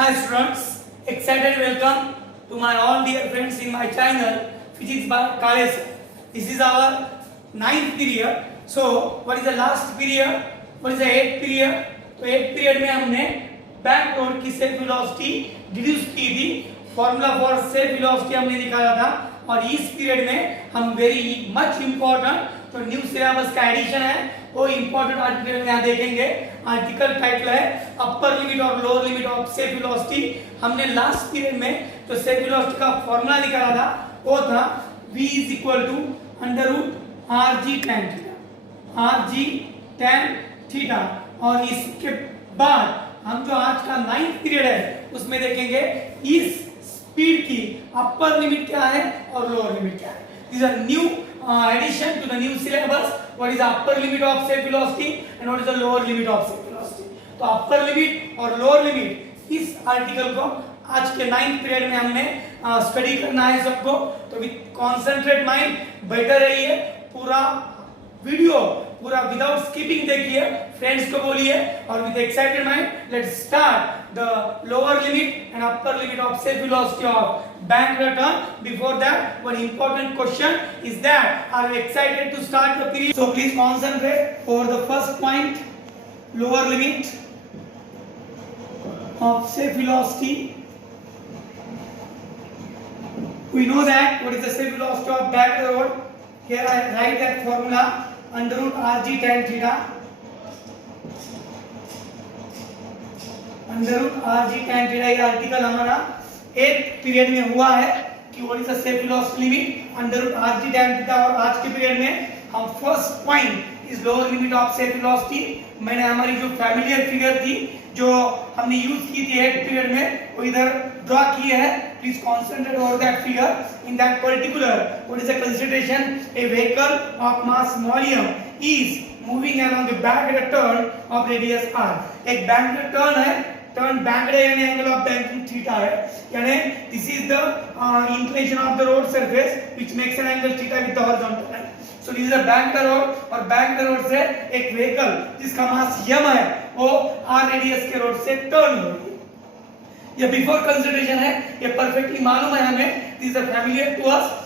Hi students, excited welcome to my all dear friends in my channel Physics by Kale sir. This is our 9th period. So what is the last period? What is the 8th period? तो 8th period में हमने back road की self velocity deduce की थी, formula for self velocity हमने निकाला था। और इस पीरियड में हम वेरी मच इम्पोर्टेंट तो न्यू सिलेबस का एडिशन है, वो इम्पोर्टेंट आर्टिकल यहाँ देखेंगे। आर्टिकल टाइटल है अपर लिमिट और lower limit of self velocity. हमने लास्ट पीरियड में जो सेल्फ वेलोसिटी का फॉर्मूला निकाला था वो था v is equal to under root r g tan theta, r g tan theta. और इसके बाद हम जो आज का 9th पीरियड है उसमें देखेंगे इस स्पीड की अपर लिमिट क्या है और लोअर लिमिट क्या है। This are new addition to the new syllabus. What is the upper limit of self velocity and what is the lower limit of self velocity? तो upper limit और lower limit इस article को आज के 9th period में हमने study करना है सबको। तो विद कॉन्सेंट्रेट माइंड बैठे रहिए, पूरा वीडियो पूरा विदाउट स्किपिंग देखिए, फ्रेंड्स को बोलिए और with excited mind let's start the lower limit and upper limit of self velocity of bank return. Before that, one important question is that are you excited to start the period? So please concentrate for the first point, lower limit of self velocity. We know that what is the self velocity of back road. Here I write that formula under root rg tan theta under root r g tan theta. ये article हमारा 8th period में हुआ है कि what is the self velocity limit under root r g tan theta. और आज के period में हम first point is lower limit of self velocity. मैंने हमारी जो फैमिलियर फिगर थी जो हमने यूज की थी 8th पीरियड में वो इधर ड्रॉ की है। Please concentrate over that figure. In that particular what is the consideration, A vehicle of mass volume is moving along the back turn off radius r। एक बैक टर्न है, turn banked है यानी angle of banking theta है, यानी this is the inclination of the road surface which makes an angle theta with the horizontal line. So this is a banked road और banked road से एक vehicle जिसका मास m है वो r radius के road से टर्न हो रही है। ये बिफोर कंसीडरेशन है, ये परफेक्टली मालूम है हमें, this is familiar to us.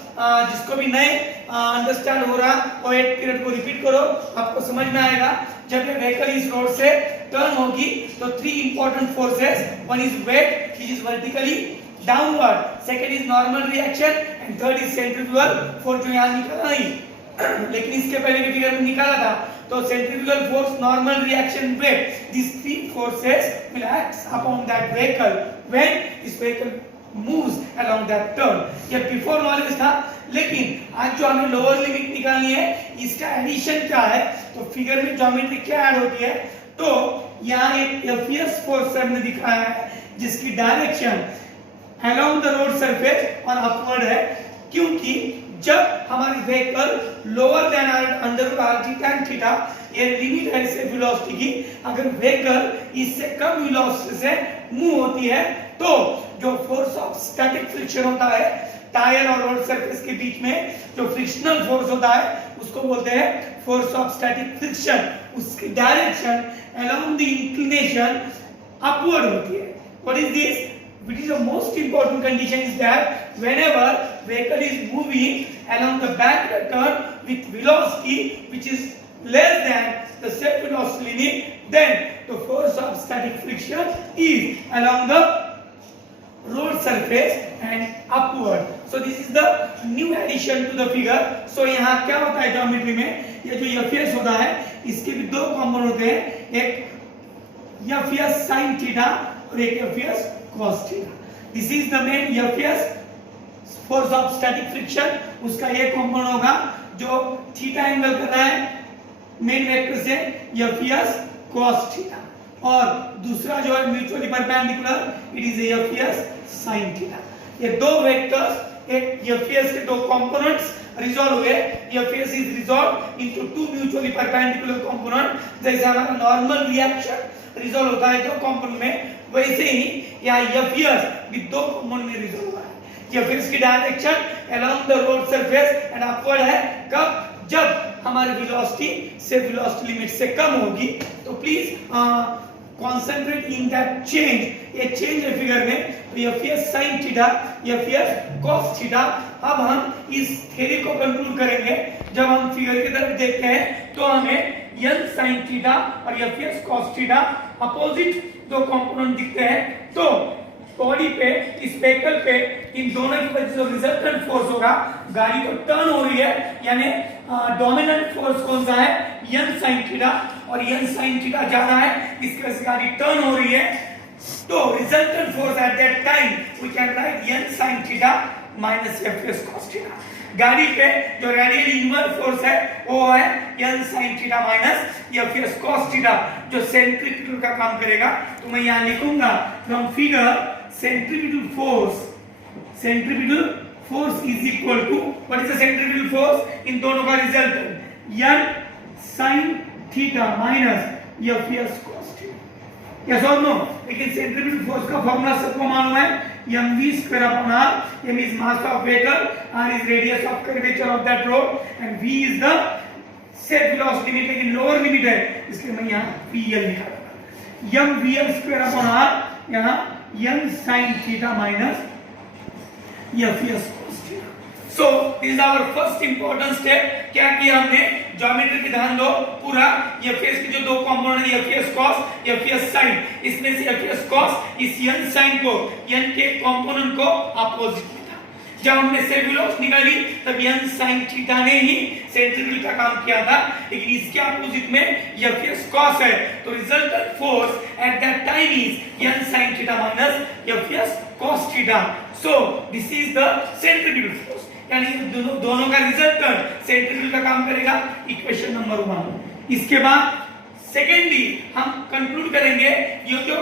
जिसको भी नए अंडरस्टैंड हो रहा वो 8th पीरियड को रिपीट करो, आपको समझ में आएगा। जब ये व्हीकल इस रोड से टर्न होगी तो 3 important forces, one is weight which is vertically downward, second is normal reaction and third is centrifugal force जो यहां निकला नहीं लेकिन इसके पहले के फिगर में निकाला था। तो centrifugal force, normal reaction, weight, these 3 forces will act upon that vehicle when this vehicle moves along that turn। ये बिफोर नॉलेज था, लेकिन आज जो हमें लोअर लिमिट निकालनी है इसका एडिशन क्या है। तो फिगर में ज्योमेट्री क्या ऐड होती है, तो यहाँ एक एफएस फोर्स हमने दिखाया है जिसकी direction along the road surface और अपवर्ड है, क्योंकि जब हमारी vehicle lower than under root r g tan theta, ये लिमिट है सेल्फ वेलोसिटी की। अगर व्हीकल इससे कम वेलोसिटी से मूव होती है तो जो फोर्स ऑफ स्टैटिक फ्रिक्शन होता है टायर और रोड सरफेस के बीच में, जो फ्रिक्शनल फोर्स होता है उसको बोलते हैं फोर्स ऑफ स्टैटिक फ्रिक्शन। उसकी direction along the inclination upward होती है। What is this? Which is the most important condition is that whenever vehicle is moving along the back turn with velocity which is less than the self velocity limit, then the force of static friction is along the road surface and upward. So this is the new addition to the figure. So यहाँ क्या होता है geometry में, ये जो FS होता है इसके भी 2 कॉम्पोनेंट होते हैं, एक एफएस sin थीटा और एक FS cos theta. This is the main FS force of static friction. उसका एक कंपोनेंट होगा जो थीटा एंगल कर रहा है मेन वेक्टर से, एफएस cos थीटा, और दूसरा जो है mutually perpendicular, it is FS sin theta. ये 2 वेक्टर्स, एक एफएस के 2 कंपोनेंट्स रिजॉल्व हुए, FS is resolve into 2 mutually perpendicular component. जैसे हमारा नॉर्मल रिएक्शन रिजॉल्व होता है 2 कंपोनेंट में, वैसे ही यहाँ एफएस भी 2 कंपोनेंट में रिजॉल्व हुआ है। एफएस की direction along the road surface and upward है, कब? जब हमारी वेलोसिटी से वेलोसिटी लिमिट से कम होगी। तो please concentrate in that change, ये change है फिगर में, तो F sine theta, F cos theta. अब हम इस थ्योरी को कंक्लूड करेंगे, जब हम फिगर की तरफ देखते हैं तो हमें एन साइन थीटा और एफ कॉस थीटा अपोजिट दो कंपोनेंट दिखते हैं, तो बॉडी पे, इस व्हीकल पे इन दोनों की वजह से रिजल्टेंट फोर्स होगा, गाड़ी तो टर्न हो रही है, यानी डोमिनेंट फोर्स कौन सा है, एन साइन थीटा, और एन साइन थीटा जा रहा है, इसके वजह से गाड़ी टर्न हो रही है, तो resultant force at that time we can write n sin theta minus f cos theta. गाड़ी पे जो रेडियल इनवर्स फोर्स है वो है n sin theta minus f cos theta, जो सेंट्रीपिटल का काम करेगा। तो मैं यहाँ लिखूंगा from figure centripetal force is equal to, what is the centripetal force? इन दोनों का result n sin theta minus f cos theta, yes or no? लेकिन centripetal force का फॉर्मूला सबको मालूम है, mv square upon r, m is mass of vehicle, r is radius of curvature of that road, and v is the set velocity limit, लेकिन lower limit है, इसलिए मैं यहाँ pl लिखा रहा हूँ, mvl square upon r, यहाँ n sin theta minus fs cos theta. So this is our first important step. क्या किया हमने, ज्योमेट्री की ध्यान दो, पूरा fs के जो दो कंपोनेंट है fs cos, fs sin, इसमें से fs cos इस n sin को, n के कंपोनेंट को अपोजिट में था। जब हमने सेट वेलोसिटी निकाली तब n sin थीटा ने ही सेंट्रीपिटल का काम किया था, लेकिन इसके अपोजिट में fs cos है, तो resultant force at that time is n sin theta minus fs cos theta. So this is the centripetal force, यानी दोनों का रिजल्टेंट सेंट्रीपिटल का काम करेगा, इक्वेशन नंबर 1। इसके बाद सेकेंडली हम कंक्लूड करेंगे ये जो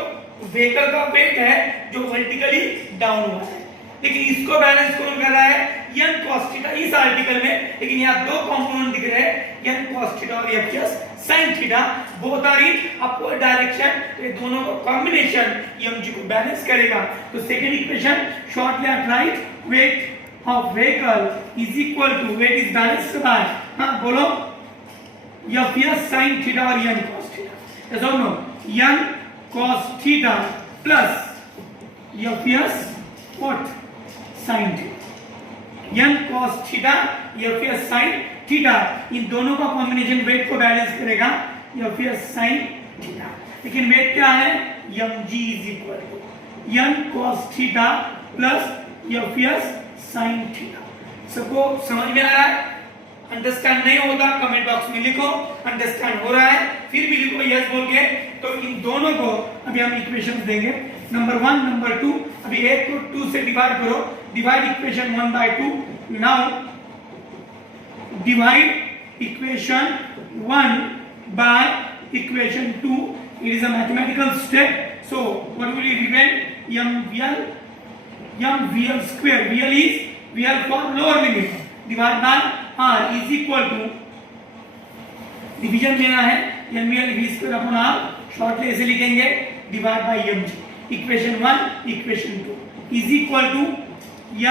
व्हीकल का वेट है जो वर्टिकली डाउन हुआ है, लेकिन इसको बैलेंस कौन कर रहा है, n cos थीटा इस आर्टिकल में, लेकिन यहाँ दो कंपोनेंट दिख रहे हैं n cos थीटा और f sin theta, both are in upward direction, तो ये दोनों का कॉम्बिनेशन mg को बैलेंस करेगा। तो सेकंड इक्वेशन शॉर्टली आप write, weight of vehicle is equal to, weight is balanced by, हां बोलो, f sin थीटा और n cos थीटा, यस और no, n cos theta plus f what sin theta, n cos theta f sin theta, इन दोनों का combination weight को balance करेगा f sin theta, लेकिन वेट क्या है, mg is equal to n cos theta plus f sin theta. सबको समझ में आ रहा है? अंडरस्टैंड नहीं होता कमेंट बॉक्स में लिखो, अंडरस्टैंड हो रहा है फिर भी लिखो यस बोल के। तो इन दोनों को अभी हम इक्वेशंस देंगे, नंबर 1 नंबर 2, अभी एक को 2 से डिवाइड करो, divide equation 1 by 2, now divide equation 1 by equation 2, it is a mathematical step, so what will you remain, mvl square, vl is vl for lower limit, divide by r is equal to, division लेना है, mvl v square upon r, shortly ऐसे लिखेंगे, divide by mg, equation 1 equation 2 is equal to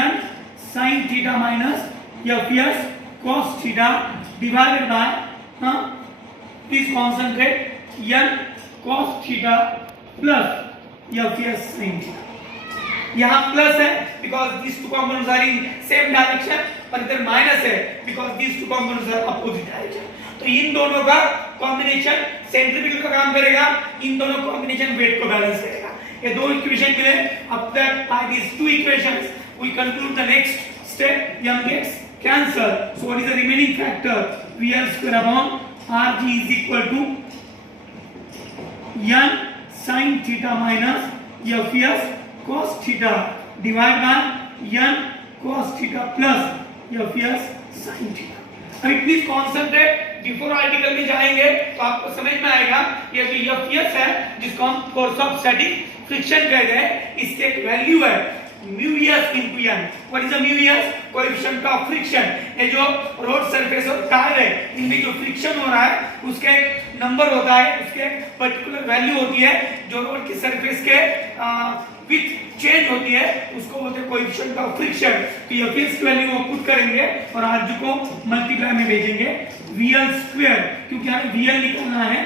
n sin theta minus fs cos theta divided by, please concentrate, n cos theta plus fs sin theta. यहाँ plus है because this two components are in same direction, और इधर minus है because this two components are opposite direction. तो इन दोनों का combination centripetal का काम करेगा, इन दोनों कॉम्बिनेशन वेट को बैलेंस करेगा। ये दो इक्वेशन मिले, अब तक bye these two equations we conclude the next step, m gets cancel, so what is the remaining factor, vl square upon rg is equal to n sin theta minus fs cos theta divided by n cos theta plus fs sin theta। अभी please concentrate, before article में जाएंगे तो आपको समझ में आएगा ये जो fs है जिसको हम फोर्स ऑफ स्टैटिक फ्रिक्शन कहते हैं, इसके एक वैल्यू है mu s into n। What is the mu s, coefficient of friction. ये जो रोड सरफेस और टायर है इनमें जो फ्रिक्शन हो रहा है उसका एक नंबर होता है, उसके पर्टिकुलर वैल्यू होती है, जो रोड की सरफेस के विथ चेंज होती है उसको बोलते हैं कोएफिशिएंट ऑफ फ्रिक्शन। तो ये फिक्स वैल्यू को पुट करेंगे और आरजी को मल्टीप्लाई में भेजेंगे, vl स्क्वायर, क्योंकि हमें vl निकालना है,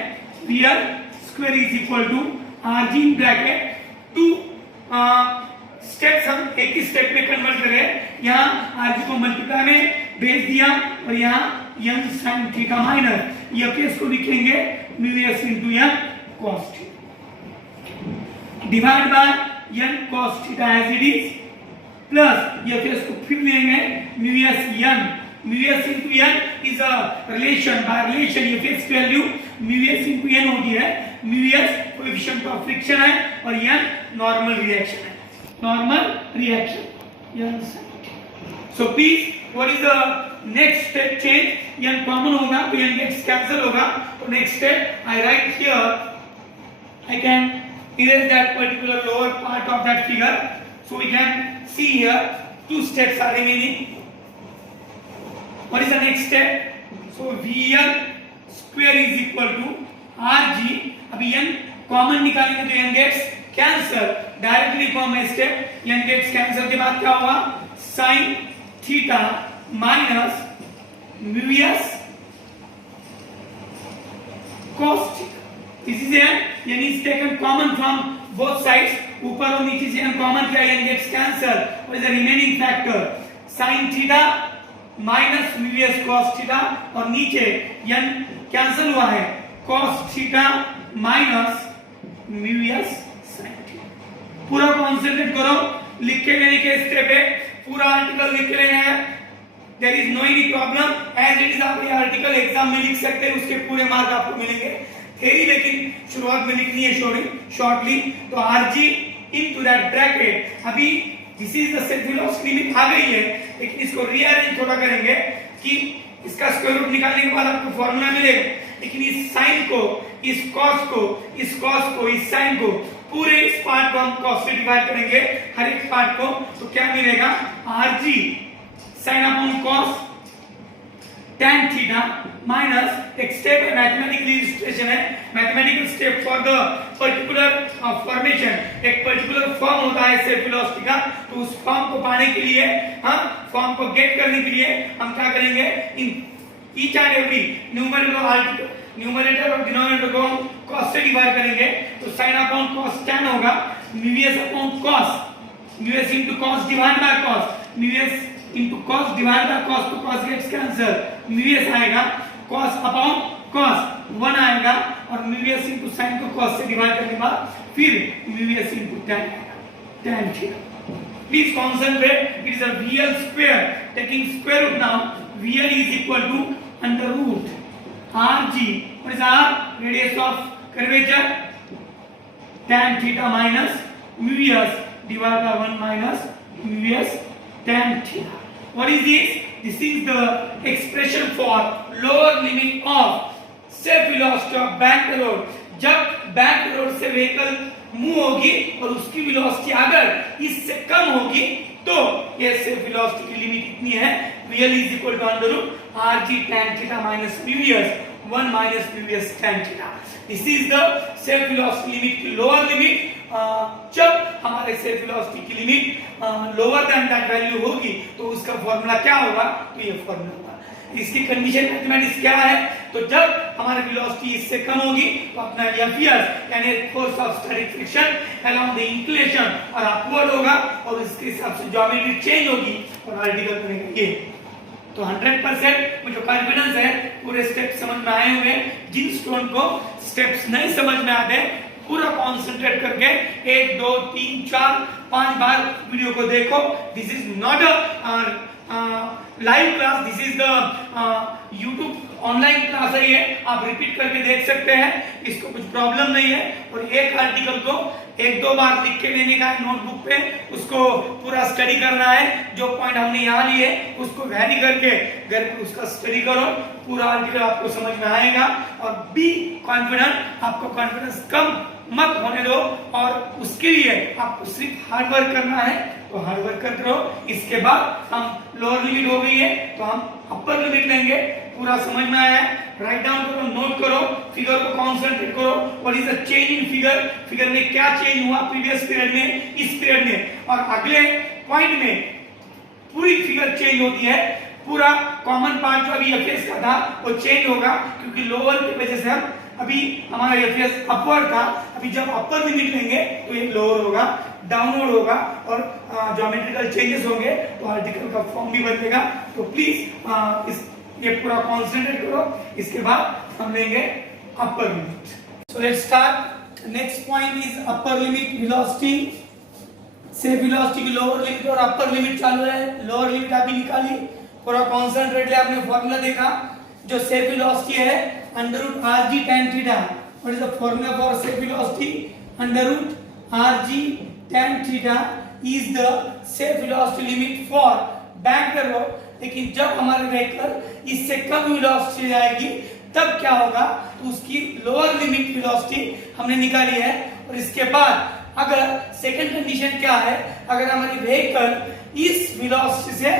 vl square is equal to RG in bracket two steps हम एक ही स्टेप में कन्वर्ट करें। यहाँ RG को मल्टीप्लाई में भेज दिया और यहाँ n sin theta minus FS को लिखेंगे mu S into n cos theta divide by n cos theta as it is plus FS को फिर लेंगे mu S into n is a relation, by relation FS value mu S into n होती है। Mu S coefficient of friction है और n normal reaction है, normal reaction. So please what is the next step change? n common होगा तो n x cancel होगा, तो next step I right here I can erase that particular lower part of that figure, so we can see here two steps are remaining. What is the next step? So Vn square is equal to Rg. अभी n common निकालेंगे तो n gets cancel, directly common step n gets cancel के बाद क्या होगा? sin theta minus mu S cos theta. This is n is taken common from both sides, ऊपर और नीचे से n कॉमन किया, n gets cancel. What is the remaining factor? sin theta minus mu S cos theta और नीचे n cancel हुआ है cos theta minus mu S sin theta. पूरा कॉन्सेंट्रेट करो, लिख के लेने के स्टेप है, पूरा आर्टिकल लिख के लेना है। There is no any problem, as it is आप ये आर्टिकल एग्जाम में लिख सकते हैं, उसके पूरे मार्क आपको मिलेंगे। थ्योरी लेकिन शुरुआत में लिखनी है शॉर्टली। तो Rg इनटू दैट ब्रैकेट, अभी this is the set velocity limit आ गई है, लेकिन इसको रीअरेंज थोड़ा करेंगे कि इसका स्क्वायर रूट निकालने के बाद आपको फार्मूला मिलेगा, लेकिन इस साइन को, इस कॉस को, इस कॉस को, इस साइन को, पूरे इस पार्ट को हम कॉस से डिवाइड करेंगे, हर एक पार्ट को, तो क्या मिलेगा? Rg sine upon cos tan theta minus एक स्टेप है, मैथमेटिकल इलस्ट्रेशन है, mathematical step for the particular formation. एक पर्टिकुलर फॉर्म होता है सेट वेलोसिटी का, तो उस फॉर्म को पाने के लिए, फॉर्म को गेट करने के लिए हम क्या करेंगे? In each and every numerator और डिनोमिनेटर को हम cos से डिवाइड करेंगे, तो sin अपॉन cos tan होगा mu S upon cos, mu S into cos divide by cos, mu S into cos divided by cos, तो cos gets cancel, mu S आएगा, cos upon cos 1 आएगा और mu S into sin को cos से divide करने के बाद फिर mu S into tan theta. Please concentrate, it is a VL square, taking square root now, VL is equal to under root Rg, what is our radius of curvature? Tan theta minus mu S divided by 1 minus mu S tan theta. What is this? This is the expression for lower limit of safe velocity of back road. जब back road से vehicle move होगी और उसकी velocity अगर इससे कम होगी तो ये सेफ वेलोसिटी की लिमिट इतनी है, VL is equal to under root Rg tan theta minus mu S 1 minus mu S tan theta. This is the safe velocity limit की लोअर लिमिट। जब हमारे सेफ वेलोसिटी की limit lower than that value होगी तो उसका formula क्या होगा? तो ये फॉर्मूला होगा। इसकी कंडीशन मैथमेटिक्स क्या है? तो जब हमारी वेलोसिटी इससे कम होगी तो अपना एफएस यानी force of static friction along the inclination और अपवर्ड होगा और इसके हिसाब से ज्योमेट्री चेंज होगी और आर्टिकल बनेगा ये। तो 100% मुझे कॉन्फिडेंस है पूरे स्टेप समझ में आए होंगे। जिन स्टूडेंट को स्टेप्स नहीं समझ में आते पूरा कंसंट्रेट करके 1 2 3 4 5 बार वीडियो को देखो। This is not a live class, this is the YouTube online class है ये, आप रिपीट करके देख सकते हैं, इसको कुछ प्रॉब्लम नहीं है। और एक आर्टिकल को 1-2 बार लिख के लेने का है नोटबुक पे, उसको पूरा स्टडी करना है, जो पॉइंट हमने यहाँ लिए उसको वैरी करके घर पे उसका स्टडी करो, पूरा आर्टिकल आपको समझ में आएगा। और बी कॉन्फिडेंट, आपको कॉन्फिडेंस कम मत होने दो और उसके लिए आपको सिर्फ हार्ड वर्क करना है, तो हार्ड वर्क करते रहो। इसके बाद हम लोअर लिमिट हो गई है तो हम अपर लिमिट लेंगे। पूरा समझ में आया है? राइट डाउन करो, नोट करो, फिगर को कॉन्सेंट्रेट करो। What is the change in figure? Figure में क्या चेंज हुआ प्रीवियस पीरियड में, इस पीरियड में, और अगले पॉइंट में पूरी फिगर चेंज होती है। पूरा कॉमन पार्ट जो अभी एफएस का था वो चेंज होगा क्योंकि लोअर की वजह से हम अभी हमारा एफएस अपवर्ड था, अभी जब अपर लिमिट लेंगे तो ये लोअर होगा, डाउनवर्ड होगा और ज्योमेट्रिकल चेंजेस होंगे तो आर्टिकल का फॉर्म भी बदलेगा। तो प्लीज इस ये पूरा कॉन्सेंट्रेट करो, इसके बाद हम लेंगे upper limit. So let's start. Next point is upper limit velocity. से वेलोसिटी की लोअर लिमिट और अपर लिमिट चालू है। लोअर लिमिट अभी निकाली, पूरा कॉन्सेंट्रेट ले, आपने फॉर्मूला देखा जो सेफ वेलोसिटी है √rg tan theta. What is the formula for safe velocity? √rg tan theta is the safe velocity limit for bank road. लेकिन जब हमारे व्हीकल इससे कम वेलोसिटी जाएगी तब क्या होगा, तो उसकी लोअर लिमिट वेलोसिटी हमने निकाली है। और इसके बाद अगर सेकंड कंडीशन क्या है, अगर हमारी व्हीकल इस वेलोसिटी से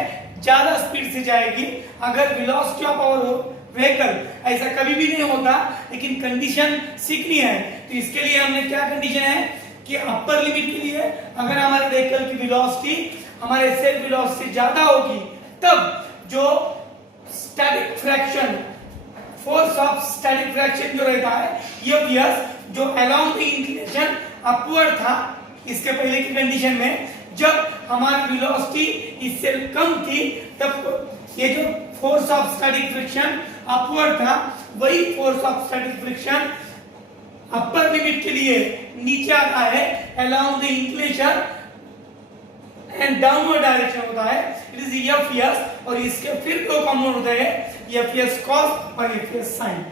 ज्यादा स्पीड से जाएगी, अगर वेलोसिटी ऑफ आवर व्हीकल, ऐसा कभी भी नहीं होता लेकिन कंडीशन सीखनी है, तो इसके लिए हमने क्या कंडीशन है कि अपर लिमिट के लिए अगर हमारे व्हीकल की वेलोसिटी हमारे सेल्फ वेलोसिटी से ज्यादा होगी तब जो static fraction, force of static fraction जो रहता है F जो अलोंग द इंक्लिनेशन अपवर्ड था इसके पहले की कंडीशन में, जब हमारी वेलोसिटी इससे कम थी तब ये जो force of static friction upward था, वही force of static friction upper limit के लिए नीचे आता है along the inclination and downward direction होता है। इट इज Fs और इसके फिर दो कंपोनेंट होते हैं Fs cos और Fs sin।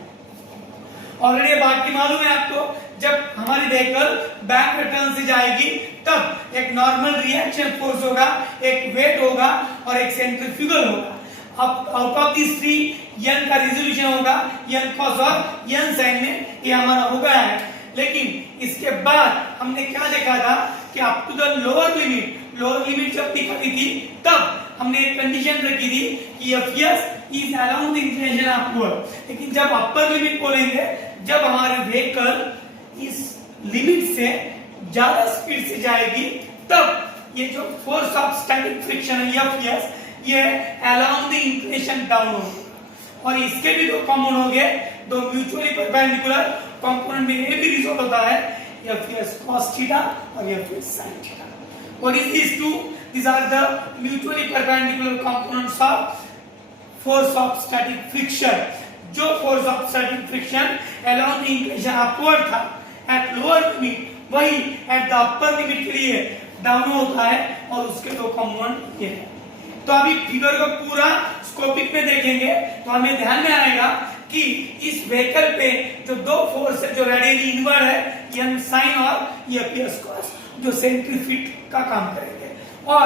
ऑलरेडी बात की मालूम है आपको, जब हमारी व्हीकल बैक रिटर्न से जाएगी तब एक नॉर्मल रिएक्शन फोर्स होगा, एक वेट होगा और एक सेंट्रीफ्यूगल होगा। अब out of this three n का रिजोल्यूशन होगा n cos और n sin में, ये हमारा हो गया है। लेकिन इसके बाद हमने क्या देखा था कि up to the lower limit जब निकाली थी तब हमने एक कंडीशन रखी थी कि Fs is along the inclination upward. लेकिन जब अपर लिमिट बोलेंगे, जब हमारे व्हीकल इस लिमिट से ज्यादा स्पीड से जाएगी तब ये जो फोर्स ऑफ स्टैटिक फ्रिक्शन है Fs, ये अलोंग द इंक्लिनेशन डाउन होगा। और इसके भी दो कॉमन हो गए, दो म्यूचुअली परपेंडिकुलर कंपोनेंट में ये भी रिजल्ट होता है Fs cos थीटा और Fs sin theta. What is these two? These are the mutually perpendicular components of force of static friction. जो force of static friction along the inclination upward था at lower limit, वही at the upper limit के लिए down होता है और उसके दो कंपोनेंट ये है। तो अभी फिगर को पूरा स्कोपिक में देखेंगे तो हमें ध्यान में आएगा कि इस व्हीकल पे जो दो फोर्स है जो रेडियली इनवर्ड है n sin और Fs cos, जो सेंट्रीफ्यूगल का काम करेंगे, और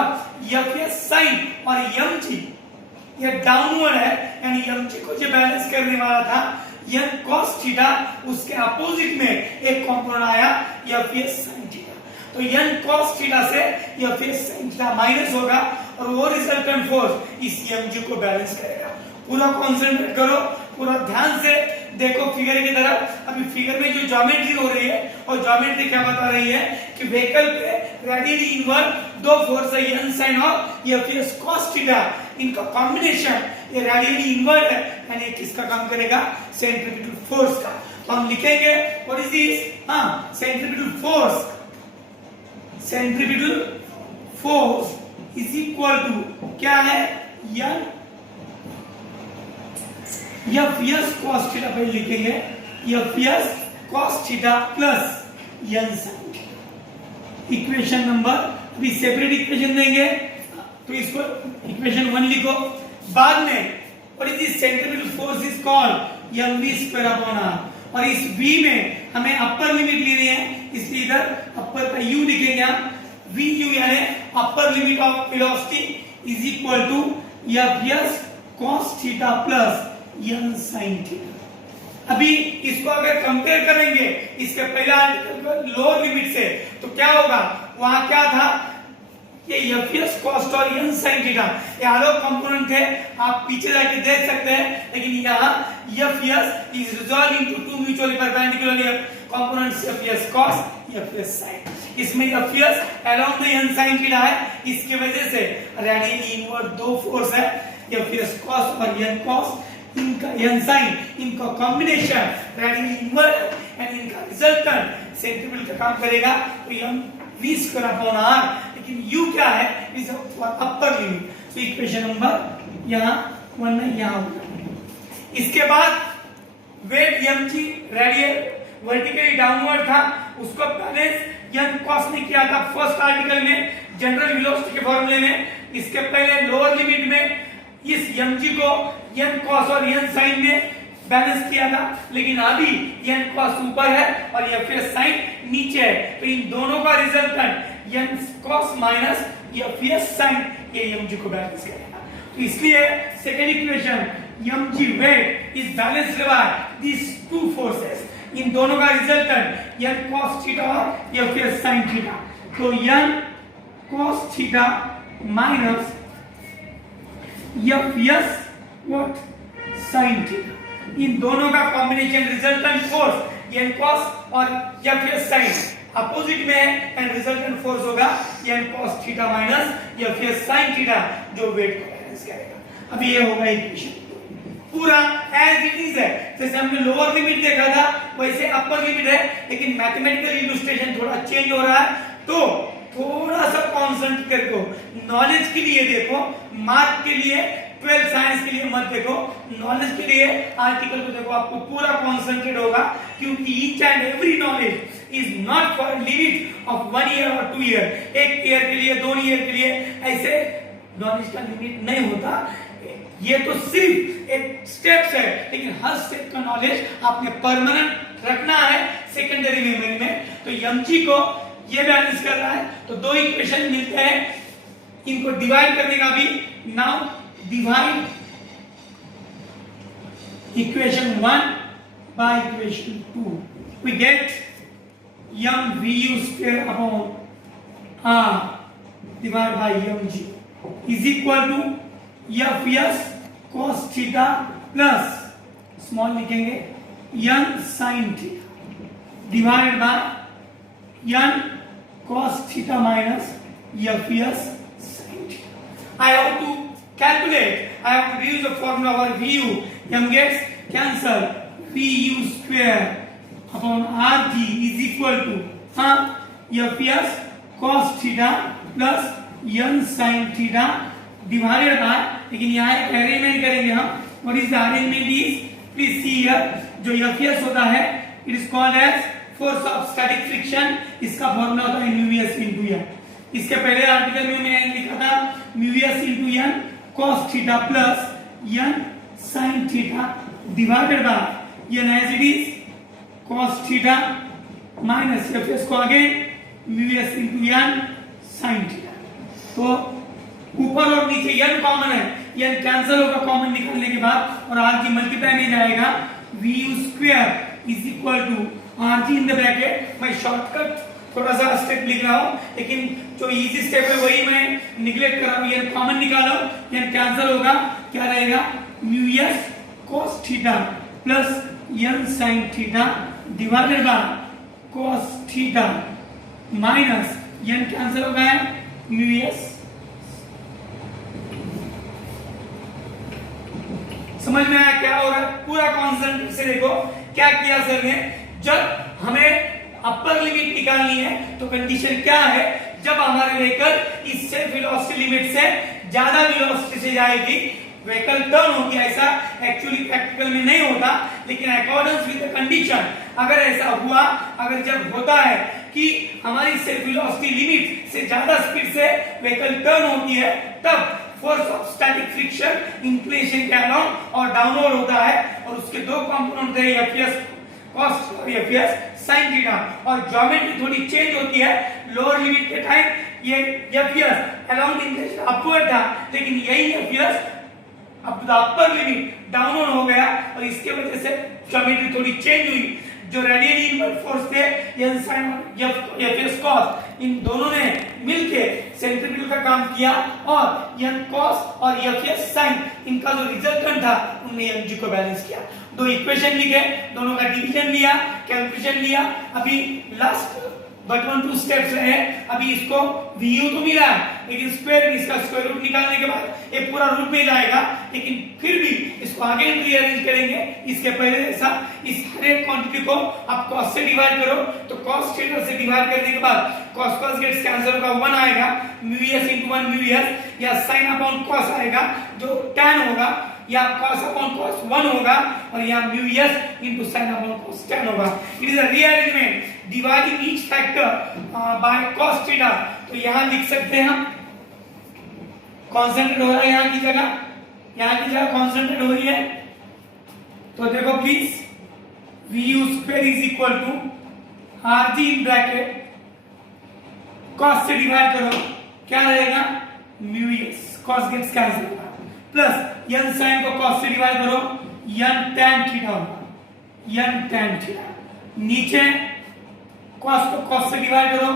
Fs sin और mg ये डाउनवर्ड है, यानी mg को जो बैलेंस करने वाला था n cos थीटा, उसके अपोजिट में एक कंपोनेंट आया Fs sin थीटा। तो n cos थीटा से Fs sin थीटा माइनस होगा और वो रिजल्टेंट फोर्स इस mg को बैलेंस करेगा। पूरा कंसंट्रेट करो, पूरा ध्यान से देखो फिगर की तरफ। अभी फिगर में जो ज्योमेट्री हो रही है और ज्योमेट्री क्या बता रही है कि व्हीकल पे रेडियली इनवर्ड दो फोर्स है n sin और Fs cos थीटा, इनका कॉम्बिनेशन ये रेडियली इनवर्ड है, यानी किसका काम करेगा, सेंट्रीपिटल फोर्स का। तो हम लिखेंगे what is this, centripetal force is equal to क्या है, n Fs cos थीटा पे लिखेंगे Fs cos theta plus n sin। Equation number, अभी सेपरेट इक्वेशन देंगे तो इसको इक्वेशन 1 लिखो। बाद में what is this centripetal force is called mv square upon r, और इस v में हमें अपर लिमिट लेनी है, इसलिए इधर अपर का u लिखेंगे हम। vu यानी upper limit of velocity is equal to Fs cos theta plus n sin theta. अभी इसको अगर कंपेयर करेंगे इसके पहला आर्टिकल लोअर लिमिट से तो क्या होगा, वहां क्या था, ये Fs cos और n sin थीटा ये अलग कंपोनेंट थे, आप पीछे जाके देख सकते हैं। लेकिन यहाँ Fs is resolved into two mutually perpendicular components Fs cos Fs sin। इसमें Fs along the n sin theta है, इसकी वजह से रेडियली इनवर्ड दो फोर्स है Fs cos और n cos, इनका n साइन, इनका कॉम्बिनेशन रेडियल इनवर्स एंड इनका रिजल्टेंट सेंट्रीफ्यूगल का काम करेगा तो m v square upon r, लेकिन u क्या है, इज अपर लिमिट। तो इक्वेशन नंबर यहाँ 1 है, यहाँ होगा। इसके बाद weight mg radial vertically downward था, उसको बैलेंस n cos ने किया था फर्स्ट आर्टिकल में जनरल वेलोसिटी के फॉर्मूले में। इसके पहले लोअर लिमिट में इस mg को n cos और n sin ने बैलेंस किया था, लेकिन अभी n cos ऊपर है और fs sin नीचे है, तो इन दोनों का resultant n cos minus fs sin ये mg को बैलेंस करेगा। तो इसलिए second equation mg weight is balanced by this two forces, इन दोनों का रिजल्टेंट n cos थीटा और fs sin थीटा। तो n cos theta minus fs what sin theta, इन दोनों का combination resultant force n cos और fs sin अपोजिट में है एंड रिजल्टेंट फोर्स होगा n cos theta minus fs sin theta जो वेट को बैलेंस करेगा। अब ये होगा इक्वेशन पूरा एज इट इज है, जैसे हमने लोअर लिमिट देखा था वैसे अपर लिमिट है, लेकिन मैथमेटिकल इलस्ट्रेशन थोड़ा चेंज हो रहा है, तो थोड़ा सा कॉन्सेंट्रेट करो, नॉलेज के लिए देखो, मार्क के लिए 12 साइंस के लिए मत देखो, नॉलेज के लिए आर्टिकल को देखो, आपको पूरा कॉन्सेंट्रेट होगा, क्योंकि each and every knowledge is not for limit of 1 year और 2 ईयर, 1 ईयर के लिए 2 ईयर के लिए, ऐसे नॉलेज का लिमिट नहीं होता। ये तो सिर्फ एक स्टेप्स है, लेकिन हर स्टेप का नॉलेज आपने परमानेंट रखना है सेकेंडरी मेमोरी में। तो mg को ये बैलेंस कर रहा है, तो दो इक्वेशन मिलते हैं, इनको डिवाइड करने का भी। Now divide equation 1 by equation 2, we get mvu square upon r divide by mg is equal to fs cos theta plus small लिखेंगे n sin theta divided by n cos theta minus fs sin theta. I have to calculate, I have to use the formula for vu, m gets cancel, vu square upon rg is equal to fs cos theta plus n sin theta divided by, लेकिन यहाँ एक arrangement करेंगे हम। What is the arrangement is, please see here, जो fs होता है it is called as force of static friction, इसका formula होता है μs into n। इसके पहले आर्टिकल में मैंने लिखा था μs into n cos theta plus n sin theta divided by n as it is cos theta minus fs को again μs into n sin theta. तो ऊपर और नीचे n कॉमन है, n कैंसिल होगा कॉमन निकालने के बाद और r की मल्टीप्लाई में जाएगा, vu square is equal to rg in the bracket. मैं शॉर्टकट थोड़ा सा स्टेप लिख रहा हूं, लेकिन जो इजी स्टेप है वही मैं निगलेक्ट कर रहा हूं। n कॉमन निकालो, n कैंसिल होगा, क्या रहेगा μs cos theta plus n sin theta divided bye cos theta minus n cancel हो गया μs। समझ में आया क्या हो रहा है? पूरा कॉन्सेंट्रेट से देखो क्या किया सर ने। जब हमें अपर लिमिट निकालनी है तो कंडीशन क्या है, जब हमारे व्हीकल इस सेल्फ वेलोसिटी लिमिट से ज्यादा वेलोसिटी से जाएगी, व्हीकल टर्न होगी। ऐसा एक्चुअली प्रैक्टिकल में नहीं होता, लेकिन अकॉर्डिंग विद द कंडीशन अगर ऐसा हुआ, अगर जब होता है कि हमारी सेल्फ वेलोसिटी लिमिट से ज्यादा स्पीड से व्हीकल टर्न होती है, तब force of static friction inclination के अलोंग और डाउनवर्ड होता है, और उसके दो कंपोनेंट है fs cos और fs sin थीटा। और ज्योमेट्री थोड़ी चेंज होती है, लोअर लिमिट के टाइम ये fs अलोंग इंक्लिनेशन अपवर्ड था, लेकिन यही fs अब अपर लिमिट डाउनवर्ड हो गया, और इसके वजह से ज्योमेट्री थोड़ी चेंज हुई। जो रेडियल इनवर्ट फोर्स थे n sin और fs cos, इन दोनों ने मिलके सेंट्रीफ्यूगल का काम किया, और n cos और fs sin इनका जो रिजल्टेंट था उन्होंने mg को बैलेंस किया। दो इक्वेशन लिखे, दोनों का डिवीजन लिया, कैलकुलेशन लिया। अभी लास्ट बट 1-2 स्टेप्स रहे। अभी इसको vu तो मिला है, लेकिन स्क्वायर इसका स्क्वायर रूट निकालने के बाद ये पूरा रूट में जाएगा, लेकिन फिर भी इसको आगे रीअरेंज करेंगे। इसके पहले जैसा इस हर एक क्वांटिटी को आप cos से डिवाइड करो, तो cos थीटा से डिवाइड करने के बाद cos cos गेट्स कैंसिल होगा, 1 आएगा, μs into 1 μs, या sin अपॉन cos आएगा जो tan होगा, या cos अपॉन cos 1 होगा, और यहाँ μs into sin upon cos tan होगा। It is a rearrangement dividing each factor by cos theta. तो यहाँ लिख सकते हैं हम कॉन्सेंट्रेट हो रहा है यहाँ की जगह कॉन्सेंट्रेट हो रही है। तो देखो please, vu square is equal to rg in bracket cos से डिवाइड करो, क्या रहेगा, μs, cos गेट्स कैंसिल होगा, प्लस n sin को cos से डिवाइड करो, n tan थीटा होगा, n tan थीटा, नीचे cos को cos से डिवाइड करो,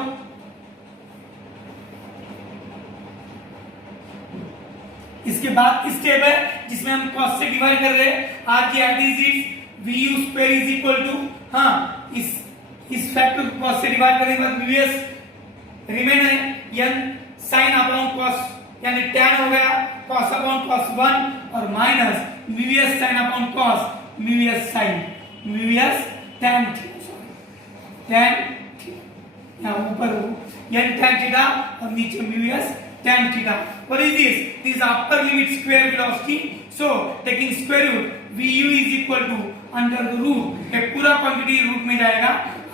इसके बाद स्टेप है जिसमें हम cos से डिवाइड कर रहे हैं, r की एडिजिट vu square is equal to, हाँ इस फैक्टर को cos से डिवाइड करने के बाद μs रिमेन है, n sin अपॉन cos यानी tan हो गया, cos अपॉन cos 1 और minus μs sin upon cos, μs tan यहाँ ऊपर n tan थीटा और नीचे μs tan theta. What is this? This is upper limit square velocity. So taking square root, vu is equal to under the root. ये पूरा quantity root में जाएगा,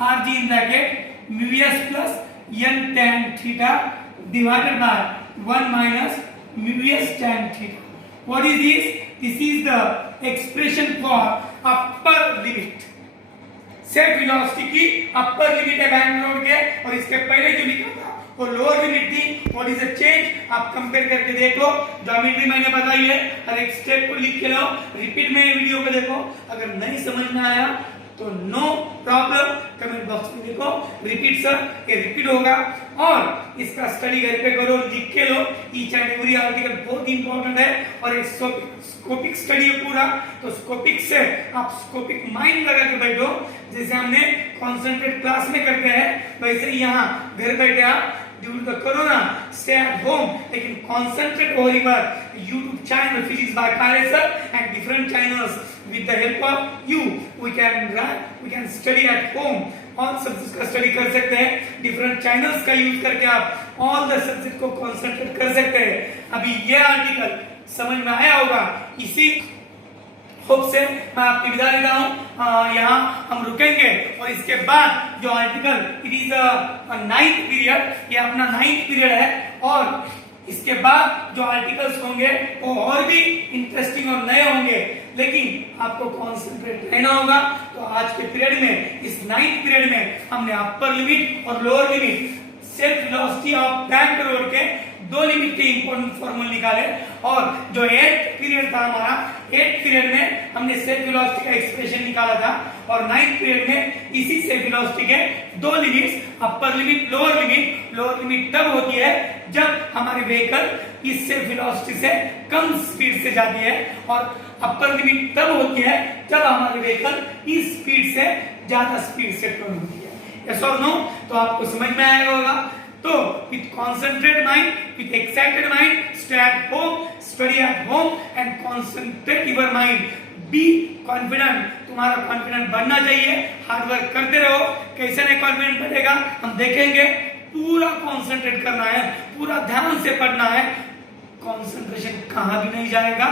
rg in bracket μs plus n tan theta divided by 1 minus μs tan theta. What is this? This is the expression for upper limit. Set velocity की upper limit है बैंगलोर के, और इसके पहले जो लिखा था वो लोअर लिमिट थी। व्हाट इज द चेंज, आप कंपेयर करके देखो, ज्योमेट्री मैंने बताई है, हर एक स्टेप को लिख के लो, रिपीट में वीडियो को देखो। अगर नहीं समझ में आया तो नो प्रॉब्लम, कमेंट बॉक्स में देखो, रिपीट सर, ये रिपीट होगा, और इसका स्टडी घर पे करो, लिख के लो। ईच एंड एवरी आर्टिकल बहुत इंपॉर्टेंट है, और एक स्कोपिक स्टडी है पूरा, तो स्कोपिक से आप स्कोपिक माइंड लगा के बैठो, जैसे हमने कॉन्सेंट्रेट क्लास में करते हैं वैसे ही यहाँ घर बैठे आप due to the corona stay at home, लेकिन कॉन्सेंट्रेट हो रही बात YouTube channel physics by Kale sir and different channels with the help of you we can study at home, all subjects का स्टडी कर सकते हैं, डिफरेंट चैनल्स का use करके आप ऑल द सब्जेक्ट को कंसंट्रेट कर सकते हैं। अभी ये आर्टिकल समझ में आया होगा, इसी होप से मैं आपकी विदा लेता हूँ। यहाँ हम रुकेंगे और इसके बाद जो article it is 9th period, ये अपना 9th पीरियड है, और इसके बाद जो आर्टिकल्स होंगे वो और भी इंटरेस्टिंग और नए होंगे, लेकिन आपको कॉन्सेंट्रेट रहना होगा। तो आज के पीरियड में, इस 9th पीरियड में हमने अपर लिमिट और lower limit self velocity of bank road के दो लिमिट के इंपॉर्टेंट फॉर्मूले निकाले, और जो 8th पीरियड था हमारा, 8th पीरियड में हमने सेल्फ वेलोसिटी का एक्सप्रेशन निकाला था, और 9th पीरियड में इसी सेल्फ वेलोसिटी के दो limits, upper limit lower limit. Lower limit तब होती है जब हमारे व्हीकल इस सेल्फ वेलोसिटी से कम स्पीड से जाती है, और अपर लिमिट तब होती है जब हमारे व्हीकल इस स्पीड से ज्यादा स्पीड से टर्न होती है। यस और नो? तो आपको समझ में आएगा होगा। तो with concentrated mind, with excited mind, stay at home, study at home and concentrate your mind. Be confident. तुम्हारा कॉन्फिडेंट बनना चाहिए, हार्ड वर्क करते रहो। कैसे नहीं कॉन्फिडेंट बढ़ेगा हम देखेंगे। पूरा कॉन्सेंट्रेट करना है, पूरा ध्यान से पढ़ना है, कंसंट्रेशन कहाँ भी नहीं जाएगा।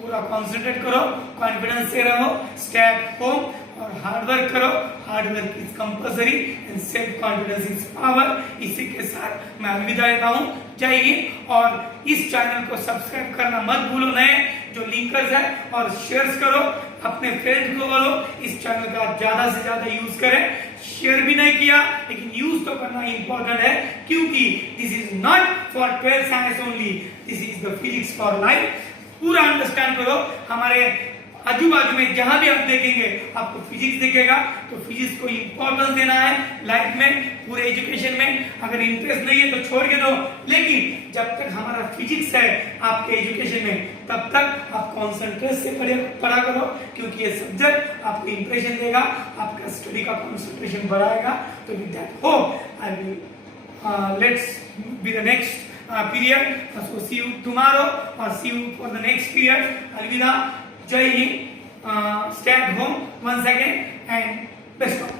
पूरा कॉन्सेंट्रेट करो, कॉन्फिडेंस से रहो, स्टे एट होम और हार्ड वर्क करो। Hard work is compulsory and self confidence is power. इसी के साथ मैं अलविदा लेता हूँ। जय हिंद। और इस चैनल को सब्सक्राइब करना मत भूलो, नए जो लिंकर्स है, और शेयर करो, अपने फ्रेंड्स को बोलो इस चैनल का ज्यादा से ज्यादा यूज करें। शेयर भी नहीं किया लेकिन यूज तो करना इंपॉर्टेंट है, क्योंकि this is not for 12th science only, this is the physics for life. पूरा अंडरस्टैंड करो। हमारे आजू बाजू में जहां भी आप देखेंगे आपको फिजिक्स दिखेगा, तो फिजिक्स को इंपॉर्टेंस देना है लाइफ में, पूरे एजुकेशन में। अगर इंटरेस्ट नहीं है तो छोड़ के दो, लेकिन जब तक हमारा फिजिक्स है आपके एजुकेशन में, तब तक आप कॉन्सेंट्रेट से पढ़ा करो, क्योंकि ये सब्जेक्ट आपको इंप्रेशन देगा, आपका स्टडी का कॉन्सेंट्रेशन बढ़ाएगा। तो with that hope I will let's be the next period. So see you tomorrow or see you for the next period. Alvida, Jai Hind. Stay at home once again and best of luck.